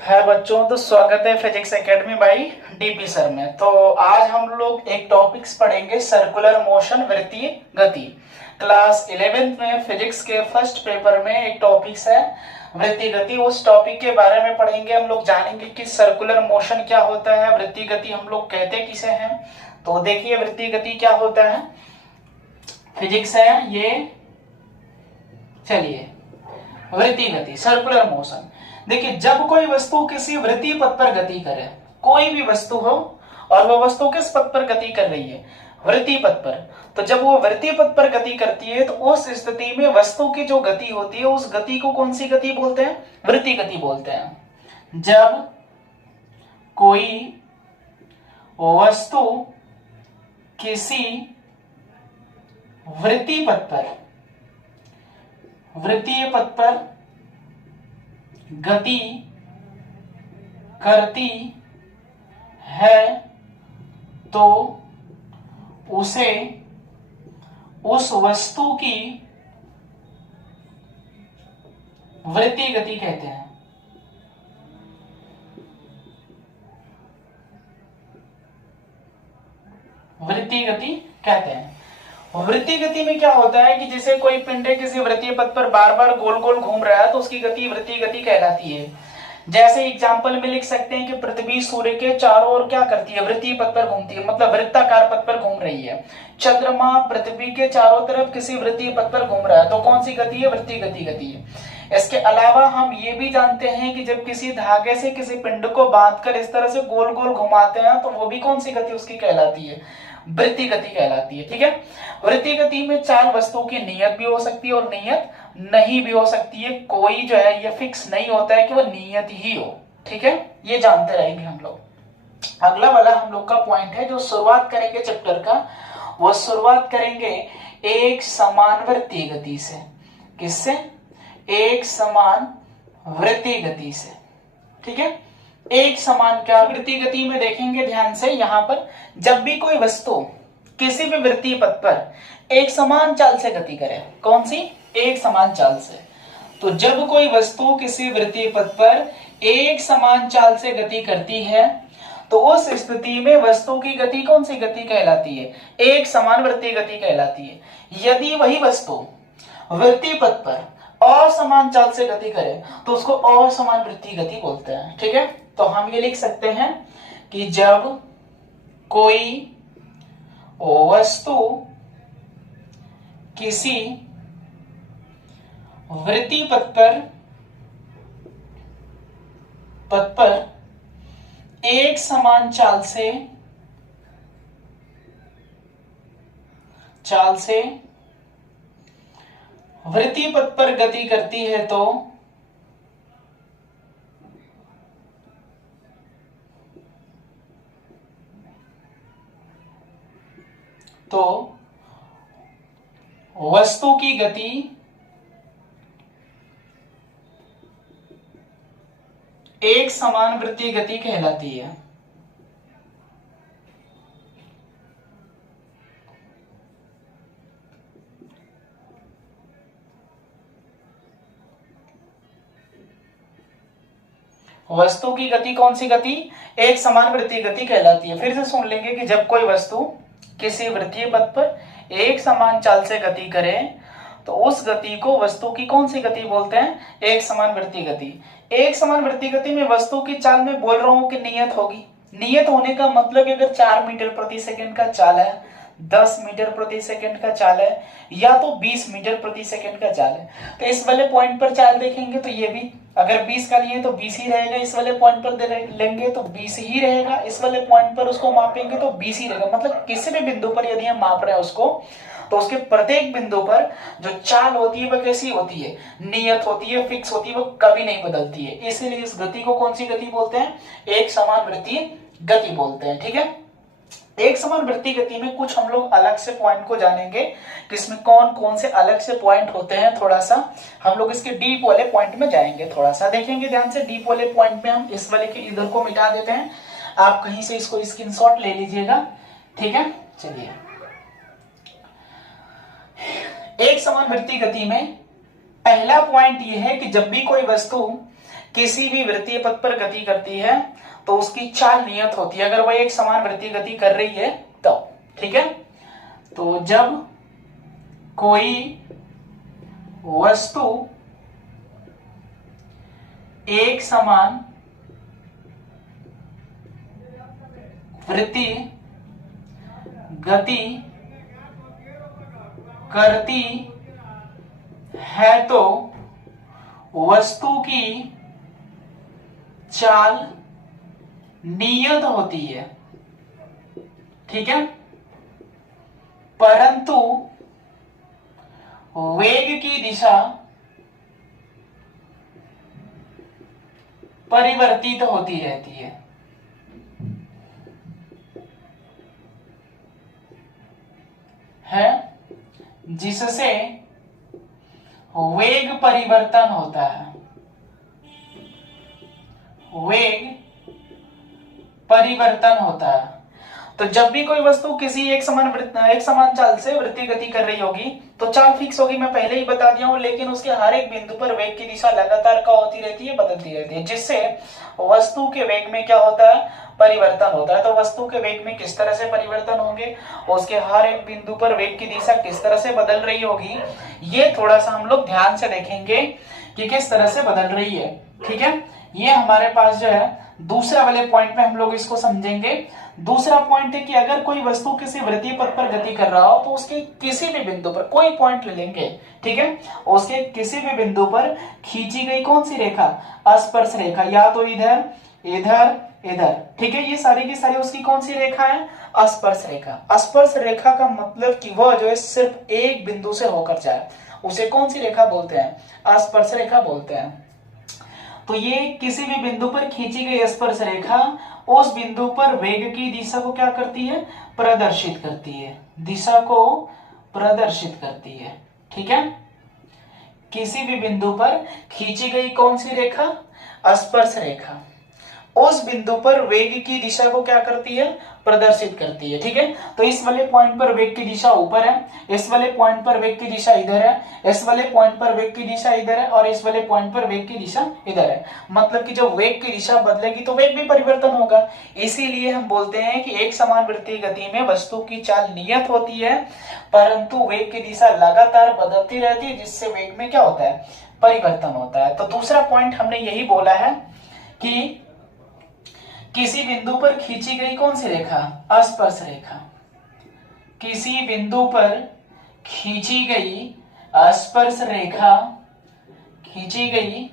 है बच्चों, तो स्वागत है physics academy by DP sir में। तो आज हम लोग एक टॉपिक्स पढ़ेंगे, सर्कुलर मोशन, वृत्तीय गति। क्लास 11th में फिजिक्स के फर्स्ट पेपर में एक टॉपिक्स है वृत्तीय गति। उस टॉपिक के बारे में पढ़ेंगे। हम लोग जानेंगे कि सर्कुलर मोशन क्या होता है, वृत्तीय गति हम लोग कहते किसे हैं। तो देखिए वृत्तीय गति क्या होता है, फिजिक्स है ये। चलिए, वृत्तीय गति, सर्कुलर मोशन। देखिए, जब कोई वस्तु किसी वृत्तीय पथ पर गति करे, कोई भी वस्तु हो और वह वस्तु किस पथ पर गति कर रही है, वृत्तीय पथ पर, तो जब वो वृत्तीय पथ पर गति करती है तो उस स्थिति में वस्तु की जो गति होती है उस गति को कौन सी गति बोलते हैं, वृत्तीय गति बोलते हैं। जब कोई वस्तु किसी वृत्तीय पथ पर गति करती है तो उसे उस वस्तु की वृत्तीय गति कहते हैं। वृत्तीय गति कहते हैं। वृत्तीय गति में क्या होता है कि जैसे कोई पिंड किसी वृत्तीय पथ पर बार बार गोल गोल घूम रहा है तो उसकी गति वृत्तीय गति कहलाती है। जैसे एग्जांपल में लिख सकते हैं कि पृथ्वी सूर्य के चारों ओर क्या करती है, वृत्तीय पथ पर घूमती है, मतलब वृत्ताकार पथ पर घूम रही है। चंद्रमा पृथ्वी के चारों तरफ किसी वृत्तीय पथ पर घूम रहा है तो कौन सी गति है, वृत्तीय गति है। इसके अलावा हम ये भी जानते हैं कि जब किसी धागे से किसी पिंड को बांधकर इस तरह से गोल गोल घुमाते हैं तो वो भी कौन सी गति उसकी कहलाती है, वृत्तीय गति कहलाती है। ठीक है, वृत्तीय गति में चाल वस्तु की नियत भी हो सकती है और नियत नहीं भी हो सकती है। कोई जो है ये फिक्स नहीं होता है कि वो नियत ही हो। ठीक है, ये जानते रहेंगे हम लोग। अगला वाला हम लोग का पॉइंट है जो शुरुआत करेंगे चैप्टर का, वो शुरुआत करेंगे एक समान वृत्तीय गति से। किससे? एक समान वृत्तीय गति से। ठीक है, एक समान क्या वृत्तीय गति में देखेंगे ध्यान से। यहां पर जब भी कोई वस्तु किसी भी वृत्तीय पथ पर एक समान चाल से गति करे, कौन सी, एक समान चाल से, तो जब कोई वस्तु किसी वृत्तीय पथ पर एक समान चाल से गति करती है तो उस स्थिति में वस्तु की गति कौन सी गति कहलाती है, एक समान वृत्तीय गति कहलाती है। यदि वही वस्तु वृत्तीय पथ पर असमान चाल से गति करे तो उसको असमान वृत्तीय गति बोलते हैं। ठीक है, तो हम ये लिख सकते हैं कि जब कोई वस्तु किसी वृत्तीय पथ पर एक समान चाल से वृत्तीय पथ पर गति करती है तो वस्तु की गति एक समान वृत्तीय गति कहलाती है। वस्तु की गति कौन सी गति, एक समान वृत्तीय गति कहलाती है। फिर से सुन लेंगे कि जब कोई वस्तु किसी वृत्तीय पथ पर एक समान चाल से गति करे तो उस गति को वस्तु की कौन सी गति बोलते हैं, एक समान वृत्तीय गति। एक समान वृत्तीय गति में वस्तु की चाल में बोल रहा हूं कि नियत होगी। नियत होने का मतलब अगर 4 मीटर प्रति सेकंड का चाल है, 10 मीटर प्रति सेकंड का चाल है, या तो 20 मीटर प्रति सेकंड का चाल है, तो इस वाले पॉइंट पर चाल देखेंगे तो ये भी अगर 20 का लिए तो 20 ही रहेगा, इस वाले पॉइंट पर लेंगे तो 20 ही रहेगा, इस वाले पॉइंट पर उसको मापेंगे तो 20 ही रहेगा। मतलब किसी भी बिंदु पर यदि हम माप रहे हैं उसको तो उसके प्रत्येक बिंदु पर जो चाल होती है वह कैसी होती है, नियत होती है, फिक्स होती है, वो कभी नहीं बदलती है। इसीलिए इस गति को कौन सी गति बोलते हैं, एक समान वृत्तीय गति बोलते हैं। ठीक है, एक समान वृत्तीय गति में कुछ हम लोग अलग से पॉइंट को जानेंगे कि इसमें कौन कौन से अलग से पॉइंट होते हैं। थोड़ा सा हम लोग इसके डीप वाले पॉइंट में जाएंगे, थोड़ा सा देखेंगे ध्यान से। डीप वाले पॉइंट में हम इस वाले के इधर को मिटा देते हैं, आप कहीं से इसको स्क्रीनशॉट ले लीजिएगा। ठीक है, चलिए, एक समान वृत्तीय गति में पहला पॉइंट यह है कि जब भी कोई वस्तु किसी भी वृत्तीय पथ पर गति करती है तो उसकी चाल नियत होती है, अगर वह एक समान वृत्तीय गति कर रही है तो। ठीक है, तो जब कोई वस्तु एक समान वृत्तीय गति करती है तो वस्तु की चाल नियत होती है। ठीक है, परंतु वेग की दिशा परिवर्तित होती रहती है जिससे वेग परिवर्तन होता है। वेग परिवर्तन होता है। तो जब भी कोई वस्तु किसी एक समान चाल से वृत्तीय गति कर रही होगी तो चाल फिक्स होगी, मैं पहले ही बता दिया हूं, लेकिन उसके हर एक बिंदु पर वेग की दिशा लगातार क्या होती रहती है, बदलती रहती है, जिससे वस्तु के वेग में क्या होता है, परिवर्तन होता है। तो वस्तु के वेग में किस तरह से परिवर्तन होंगे, उसके हर एक बिंदु पर वेग की दिशा किस तरह से बदल रही होगी, ये थोड़ा सा हम लोग ध्यान से देखेंगे कि किस तरह से बदल रही है। ठीक है, ये हमारे पास जो है दूसरा वाले पॉइंट में हम लोग इसको समझेंगे। दूसरा पॉइंट है कि अगर कोई वस्तु किसी वृत्तीय पथ पर गति कर रहा हो तो उसके किसी भी बिंदु पर, कोई पॉइंट ले लेंगे, ठीक है, उसके किसी भी बिंदु पर खींची गई कौन सी रेखा, स्पर्श रेखा, या तो इधर इधर इधर, ठीक है, ये सारी की सारी उसकी कौन सी रेखा है, स्पर्श रेखा। स्पर्श रेखा का मतलब कि वह जो है सिर्फ एक बिंदु से होकर जाए, उसे कौन सी रेखा बोलते हैं, स्पर्श रेखा बोलते हैं। तो ये किसी भी बिंदु पर खींची गई स्पर्श रेखा उस बिंदु पर वेग की दिशा को क्या करती है, प्रदर्शित करती है, दिशा को प्रदर्शित करती है। ठीक है, किसी भी बिंदु पर खींची गई कौन सी रेखा, स्पर्श रेखा उस बिंदु पर वेग की दिशा को क्या करती है, प्रदर्शित करती है। ठीक है, तो इस वाले पॉइंट पर वेग की दिशा ऊपर है, इस वाले पॉइंट पर वेग की दिशा इधर है, इस वाले पॉइंट पर वेग की दिशा इधर है, और इस वाले पॉइंट पर वेग की दिशा इधर है। मतलब कि जब वेग की दिशा बदलेगी तो वेग भी परिवर्तन होगा। इसीलिए हम बोलते हैं कि एक समान वृत्तीय गति में वस्तु की चाल नियत होती है, परंतु वेग की दिशा लगातार बदलती रहती है, जिससे वेग में क्या होता है, परिवर्तन होता है। तो दूसरा पॉइंट हमने यही बोला है कि किसी बिंदु पर खींची गई कौन सी रेखा, स्पर्श रेखा, किसी बिंदु पर खींची गई स्पर्श रेखा, खींची गई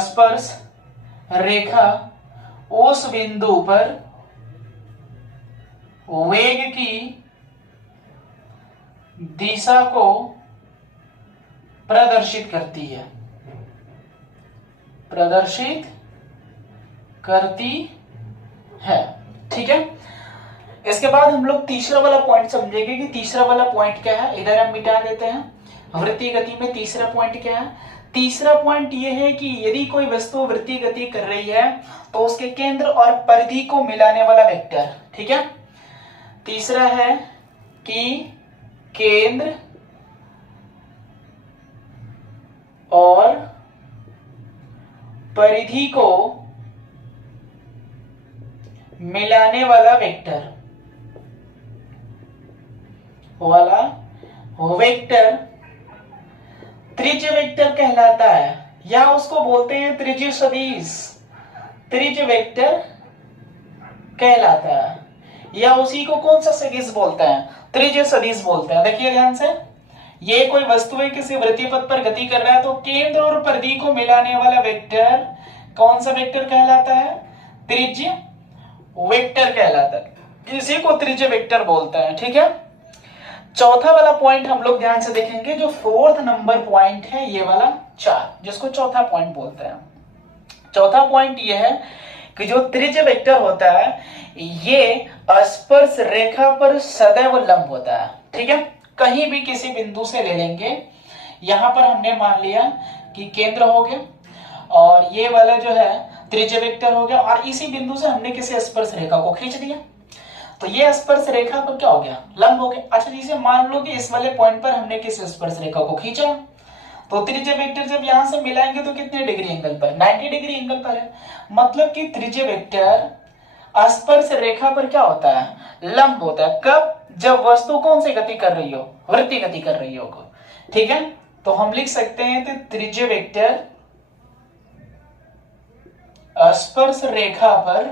स्पर्श रेखा उस बिंदु पर वेग की दिशा को प्रदर्शित करती है, प्रदर्शित करती है। ठीक है, इसके बाद हम लोग तीसरा वाला पॉइंट समझेंगे कि तीसरा वाला पॉइंट क्या है। इधर हम मिटा देते हैं। वृत्तीय गति में तीसरा पॉइंट क्या है, तीसरा पॉइंट ये है कि यदि कोई वस्तु वृत्तीय गति कर रही है तो उसके केंद्र और परिधि को मिलाने वाला वेक्टर। ठीक है, तीसरा है कि केंद्र और परिधि को मिलाने वाला वेक्टर, त्रिज्य वेक्टर कहलाता है, या उसको बोलते हैं त्रिज्य सदिश, त्रिज्य वेक्टर कहलाता है, या उसी को कौन सा सदिश बोलते हैं, त्रिज्य सदिश बोलते हैं। देखिए ध्यान से, ये कोई वस्तु है किसी वृत्तीय पथ पर गति कर रहा है तो केंद्र और परिधि को मिलाने वाला वेक्टर कौन सा वेक्टर कहलाता है, त्रिज्य वेक्टर कहलाता है, इसी को त्रिज्य वेक्टर बोलते हैं। ठीक है, चौथा वाला पॉइंट हम लोग ध्यान से देखेंगे, जो फोर्थ नंबर पॉइंट है, ये वाला 4, जिसको चौथा पॉइंट बोलते हैं। चौथा पॉइंट ये है कि जो त्रिज्य वेक्टर होता है ये स्पर्श रेखा पर सदैव लंब होता है। ठीक है, कहीं भी किसी बिंदु से ले लेंगे, यहां पर हमने मान लिया कि केंद्र हो गया और ये वाला जो है त्रिज्य वेक्टर हो गया, और इसी बिंदु से हमने किसी स्पर्श रेखा को खींच दिया तो ये स्पर्श रेखा पर क्या हो गया, लंब हो गया। अच्छा, जैसे मान लो कि इस वाले पॉइंट पर हमने किसी स्पर्श रेखा को खींचा तो त्रिज्य वेक्टर जब यहां से मिलाएंगे तो कितने डिग्री एंगल पर, 90 डिग्री एंगल पर है। मतलब कि त्रिज्य वेक्टर स्पर्श रेखा पर क्या होता है, लंब होता है। कब, जब वस्तु कौन सी गति कर रही हो, वृत्तीय गति कर रही हो। ठीक है, तो हम लिख सकते हैं कि त्रिज्य वेक्टर स्पर्श रेखा पर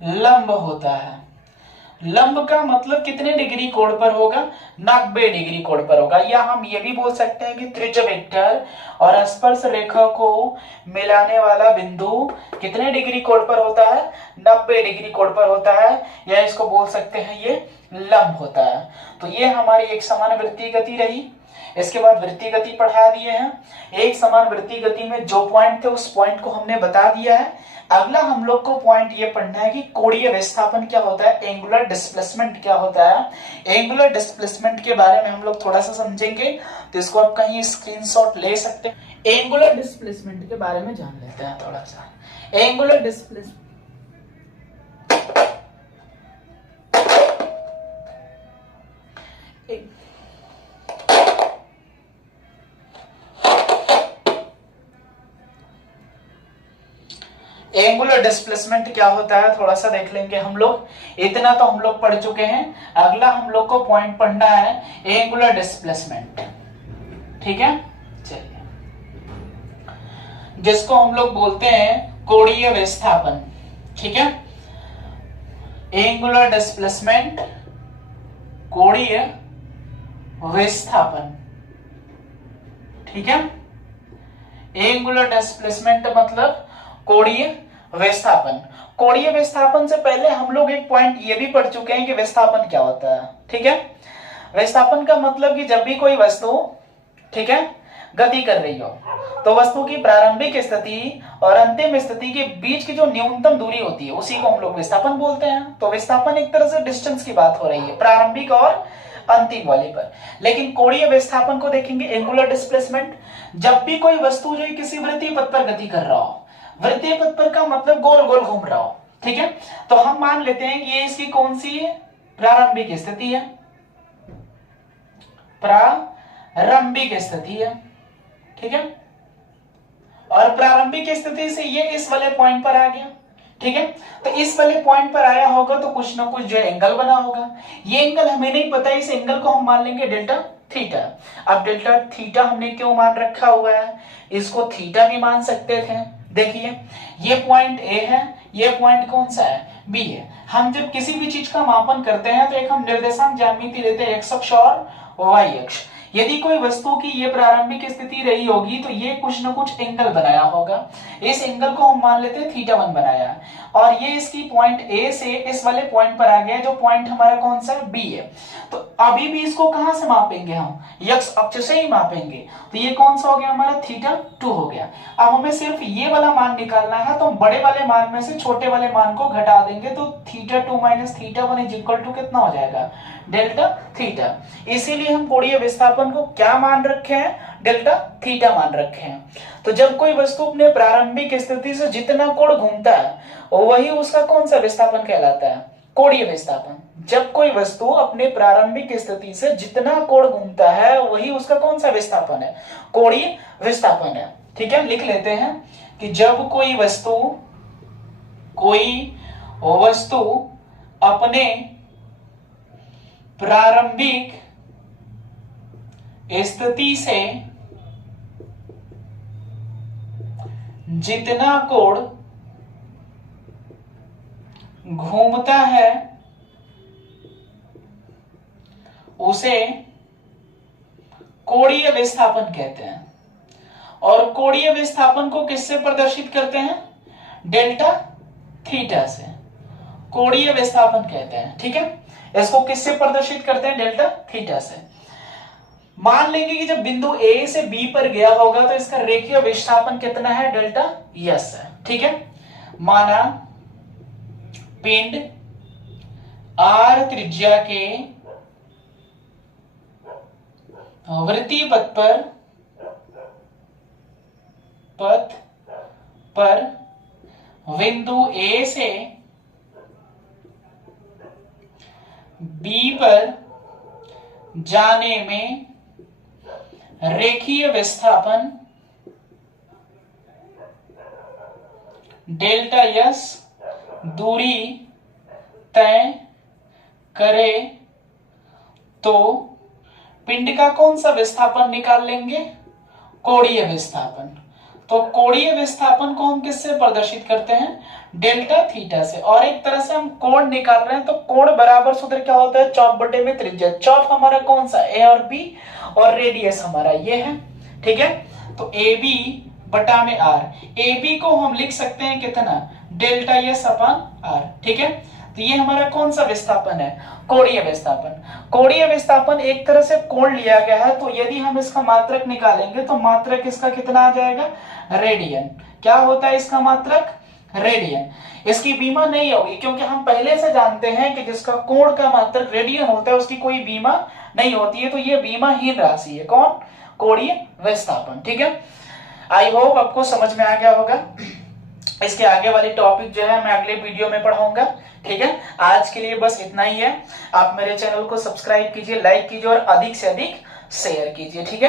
लंब होता है। लंब का मतलब कितने डिग्री कोण पर होगा, 90 डिग्री कोण पर होगा। या हम ये भी बोल सकते हैं कि त्रिज्य वेक्टर और स्पर्श रेखा को मिलाने वाला बिंदु कितने डिग्री कोण पर होता है, 90 डिग्री कोण पर होता है, या इसको बोल सकते हैं ये लंब होता है। तो ये हमारी एक समान वृत्तीय गति रही। इसके बाद वृत्तीय गति पढ़ा दिए हैं। एक समान वृत्तीय गति में जो पॉइंट थे उस पॉइंट को हमने बता दिया है। अगला हम लोग को पॉइंट ये पढ़ना है कि कोणीय विस्थापन क्या होता है, एंगुलर डिस्प्लेसमेंट क्या होता है। एंगुलर डिस्प्लेसमेंट के बारे में हम लोग थोड़ा सा समझेंगे, तो इसको आप कहीं स्क्रीनशॉट ले सकते हैं। एंगुलर डिस्प्लेसमेंट के बारे में जान लेते हैं थोड़ा सा। एंगुलर डिस्प्लेसमेंट एंगुलर डिस्प्लेसमेंट क्या होता है थोड़ा सा देख लेंगे हम लोग। इतना तो हम लोग पढ़ चुके हैं। अगला हम लोग को पॉइंट पढ़ना है एंगुलर डिस्प्लेसमेंट। ठीक है, चलिए, जिसको हम लोग बोलते हैं कोणीय विस्थापन। ठीक है, एंगुलर डिस्प्लेसमेंट, कोणीय विस्थापन। ठीक है, एंगुलर डिस्प्लेसमेंट मतलब कोणीय विस्थापन। कोणीय विस्थापन से पहले हम लोग एक पॉइंट ये भी पढ़ चुके हैं कि विस्थापन क्या होता है। ठीक है, विस्थापन का मतलब कि जब भी कोई वस्तु, ठीक है, गति कर रही हो तो वस्तु की प्रारंभिक स्थिति और अंतिम स्थिति के बीच की जो न्यूनतम दूरी होती है उसी को हम लोग विस्थापन बोलते हैं। तो विस्थापन एक तरह से डिस्टेंस की बात हो रही है, प्रारंभिक और अंतिम वाले पर। लेकिन कोणीय विस्थापन को देखेंगे एंगुलर डिस्प्लेसमेंट, जब भी कोई वस्तु जो किसी वृत्तीय पथ पर गति कर रहा हो। वृत्तीय पथ पर का मतलब गोल गोल घूम रहा हो। ठीक है, तो हम मान लेते हैं कि ये इसकी कौन सी है, प्रारंभिक स्थिति है, प्रारंभिक स्थिति है। ठीक है, और प्रारंभिक स्थिति से ये इस वाले पॉइंट पर आ गया। ठीक है, तो इस वाले पॉइंट पर आया होगा तो कुछ ना कुछ जो एंगल बना होगा। ये एंगल हमें नहीं पता, इस एंगल को हम मान लेंगे डेल्टा थीटा। अब डेल्टा थीटा हमने क्यों मान रखा हुआ है, इसको थीटा भी मान सकते थे। देखिए, ये पॉइंट ए है, ये पॉइंट कौन सा है, बी है। हम जब किसी भी चीज का मापन करते हैं तो एक हम निर्देशांक ज्यामिति लेते हैं, एक्स अक्ष और वाई अक्ष। यदि कोई वस्तु की ये प्रारंभिक स्थिति रही होगी तो ये कुछ ना कुछ एंगल बनाया होगा। इस एंगल को हम मान लेते हैं थीटा1 बनाया, और ये इसकी पॉइंट ए से इस वाले पॉइंट पर आ गया, जो पॉइंट हमारा कौन सा है, बी है। तो अभी भी इसको कहां से मापेंगे, हम एक्स अक्ष से ही मापेंगे। तो ये कौन सा हो गया हमारा, थीटा2 हो गया। अब हमें सिर्फ ये वाला मान निकालना है, तो बड़े वाले मान में से छोटे वाले मान को घटा देंगे, तो थीटा2 माइनस थीटा1 इज इक्वल टू कितना हो जाएगा, डेल्टा थीटा। इसीलिए हम कोणीय विस्थापन को क्या मान रखे हैं, डेल्टा थीटा मान रखे हैं। तो जब कोई वस्तु अपने प्रारंभिक स्थिति से जितना कोण घूमता है वही उसका कौन सा विस्थापन कहलाता है, कोणीय विस्थापन। जब कोई वस्तु अपने प्रारंभिक स्थिति से जितना कोण घूमता है वही उसका कौन सा विस्थापन है, कोणीय विस्थापन है। ठीक है, लिख लेते हैं कि जब कोई वस्तु अपने प्रारंभिक स्थिति से जितना कोण घूमता है उसे कोणीय विस्थापन कहते हैं। और कोणीय विस्थापन को किससे प्रदर्शित करते हैं, डेल्टा थीटा से कोणीय विस्थापन कहते हैं। ठीक है, इसको किससे प्रदर्शित करते हैं, डेल्टा थीटा से। मान लेंगे कि जब बिंदु ए से बी पर गया होगा तो इसका रेखीय विस्थापन कितना है, डेल्टा यस है। ठीक है, माना पिंड आर त्रिज्या के वृत्तीय पथ पर बिंदु ए से बी पर जाने में रेखीय विस्थापन डेल्टा यस दूरी तय करे तो पिंड का कौन सा विस्थापन निकाल लेंगे? कोणीय विस्थापन। तो कोणीय विस्थापन को हम किससे प्रदर्शित करते हैं? डेल्टा थीटा से। और एक तरह से हम कोण निकाल रहे हैं, तो कोण बराबर सूत्र क्या होता है? चौक बटे में त्रिज्या। चौक हमारा कौन सा? ए और बी, और रेडियस हमारा ये है, ठीक है। तो ए बी बटा में आर, ए बी को हम लिख सकते हैं कितना? डेल्टा एस अपॉन आर, ठीक है। तो ये हमारा कौन सा विस्थापन है? कोणीय विस्थापन। कोणीय विस्थापन एक तरह से कोण लिया गया है, तो यदि हम इसका मात्रक निकालेंगे तो मात्रक इसका कितना आ जाएगा? रेडियन। क्या होता है इसका मात्रक? रेडियन। इसकी बीमा नहीं होगी, क्योंकि हम पहले से जानते हैं कि जिसका कोण का मात्रक रेडियन होता है उसकी कोई बीमा नहीं होती है, तो ये बीमाहीन राशि है। कौन? कोणीय विस्थापन, ठीक है। आई होप आपको समझ में आ गया होगा। इसके आगे वाली टॉपिक जो है मैं अगले वीडियो में पढ़ाऊंगा, ठीक है। आज के लिए बस इतना ही है। आप मेरे चैनल को सब्सक्राइब कीजिए, लाइक कीजिए और अधिक से अधिक शेयर कीजिए, ठीक है।